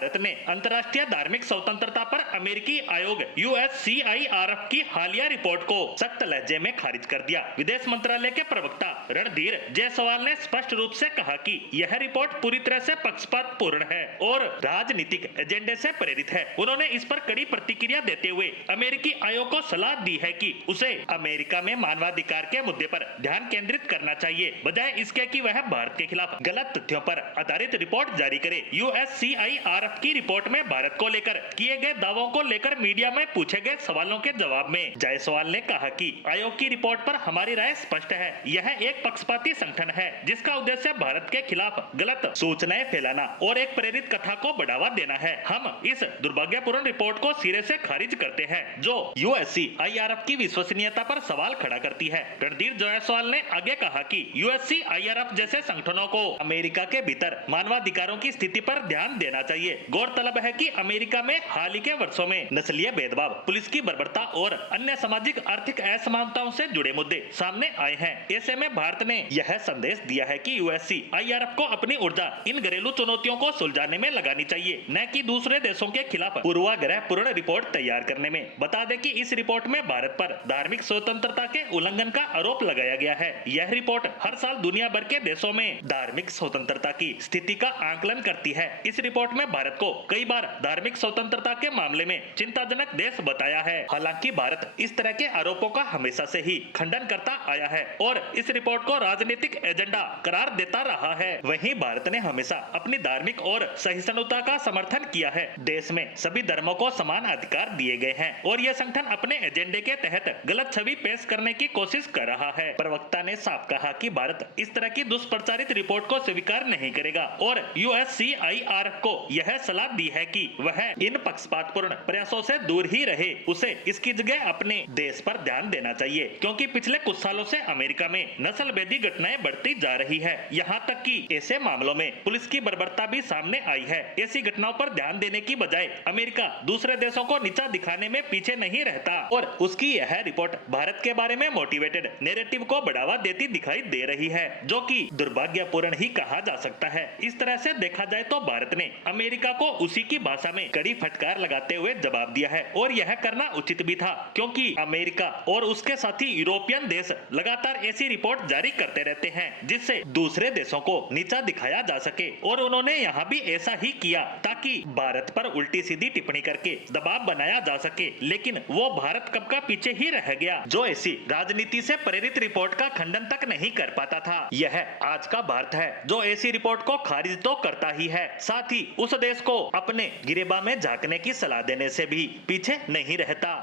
भारत ने अंतर्राष्ट्रीय धार्मिक स्वतंत्रता पर अमेरिकी आयोग USCIRF की हालिया रिपोर्ट को सख्त लहजे में खारिज कर दिया। विदेश मंत्रालय के प्रवक्ता रणधीर जायसवाल ने स्पष्ट रूप से कहा कि यह रिपोर्ट पूरी तरह से पक्षपातपूर्ण है और राजनीतिक एजेंडे से प्रेरित है। उन्होंने इस पर कड़ी प्रतिक्रिया देते हुए अमेरिकी आयोग को सलाह दी है कि उसे अमेरिका में मानवाधिकार के मुद्दे पर ध्यान केंद्रित करना चाहिए, बजाय इसके कि वह भारत के खिलाफ गलत तथ्यों पर आधारित रिपोर्ट जारी करे। USCIRF की रिपोर्ट में भारत को लेकर किए गए दावों को लेकर मीडिया में पूछे गए सवालों के जवाब में जायसवाल ने कहा कि आयोग की रिपोर्ट पर हमारी राय स्पष्ट है। यह एक पक्षपाती संगठन है जिसका उद्देश्य भारत के खिलाफ गलत सूचनाएं फैलाना और एक प्रेरित कथा को बढ़ावा देना है। हम इस दुर्भाग्यपूर्ण रिपोर्ट को सिरे से खारिज करते हैं जो USCIRF की विश्वसनीयता पर सवाल खड़ा करती है। रणधीर जायसवाल ने आगे कहा कि USCIRF जैसे संगठनों को अमेरिका के भीतर मानवाधिकारों की स्थिति पर ध्यान देना चाहिए। गौरतलब है कि अमेरिका में हाल ही के वर्षों में नस्लीय भेदभाव, पुलिस की बर्बरता और अन्य सामाजिक आर्थिक असमानताओं से जुड़े मुद्दे सामने आए हैं। ऐसे में भारत ने यह संदेश दिया है कि USCIRF को अपनी ऊर्जा इन घरेलू चुनौतियों को सुलझाने में लगानी चाहिए, न कि दूसरे देशों के खिलाफ पूर्वाग्रह पूर्ण रिपोर्ट तैयार करने में। बता दें कि इस रिपोर्ट में भारत पर धार्मिक स्वतंत्रता के उल्लंघन का आरोप लगाया गया है। यह रिपोर्ट हर साल दुनिया भर के देशों में धार्मिक स्वतंत्रता की स्थिति का आकलन करती है। इस रिपोर्ट में भारत को कई बार धार्मिक स्वतंत्रता के मामले में चिंताजनक देश बताया है। हालांकि भारत इस तरह के आरोपों का हमेशा से ही खंडन करता आया है और इस रिपोर्ट को राजनीतिक एजेंडा करार देता रहा है। वहीं भारत ने हमेशा अपनी धार्मिक और सहिष्णुता का समर्थन किया है। देश में सभी धर्मों को समान अधिकार दिए गए हैं और यह संगठन अपने एजेंडे के तहत गलत छवि पेश करने की कोशिश कर रहा है। प्रवक्ता ने साफ कहा कि भारत इस तरह की दुष्प्रचारित रिपोर्ट को स्वीकार नहीं करेगा और USCIRF को यह सलाह दी है कि वह इन पक्षपातपूर्ण प्रयासों से दूर ही रहे। उसे इसकी जगह अपने देश पर ध्यान देना चाहिए, क्योंकि पिछले कुछ सालों से अमेरिका में नस्लभेदी घटनाएं बढ़ती जा रही है। यहाँ तक कि ऐसे मामलों में पुलिस की बर्बरता भी सामने आई है। ऐसी घटनाओं पर ध्यान देने की बजाय अमेरिका दूसरे देशों को नीचा दिखाने में पीछे नहीं रहता और उसकी यह रिपोर्ट भारत के बारे में मोटिवेटेड नैरेटिव को बढ़ावा देती दिखाई दे रही है, जो कि दुर्भाग्यपूर्ण ही कहा जा सकता है। इस तरह से देखा जाए तो भारत ने अमेरिका को उसी की भाषा में कड़ी फटकार लगाते हुए जवाब दिया है और यह करना उचित भी था, क्योंकि अमेरिका और उसके साथी यूरोपियन देश लगातार ऐसी रिपोर्ट जारी करते रहते हैं जिससे दूसरे देशों को नीचा दिखाया जा सके और उन्होंने यहाँ भी ऐसा ही किया ताकि भारत पर उल्टी सीधी टिप्पणी करके दबाव बनाया जा सके। लेकिन वो भारत कब का पीछे ही रह गया, जो ऐसी राजनीति से प्रेरित रिपोर्ट का खंडन तक नहीं कर पाता था। यह आज का भारत है जो ऐसी रिपोर्ट को खारिज तो करता ही है, साथ ही उस देश को अपने गिरेबान में झांकने की सलाह देने से भी पीछे नहीं रहता।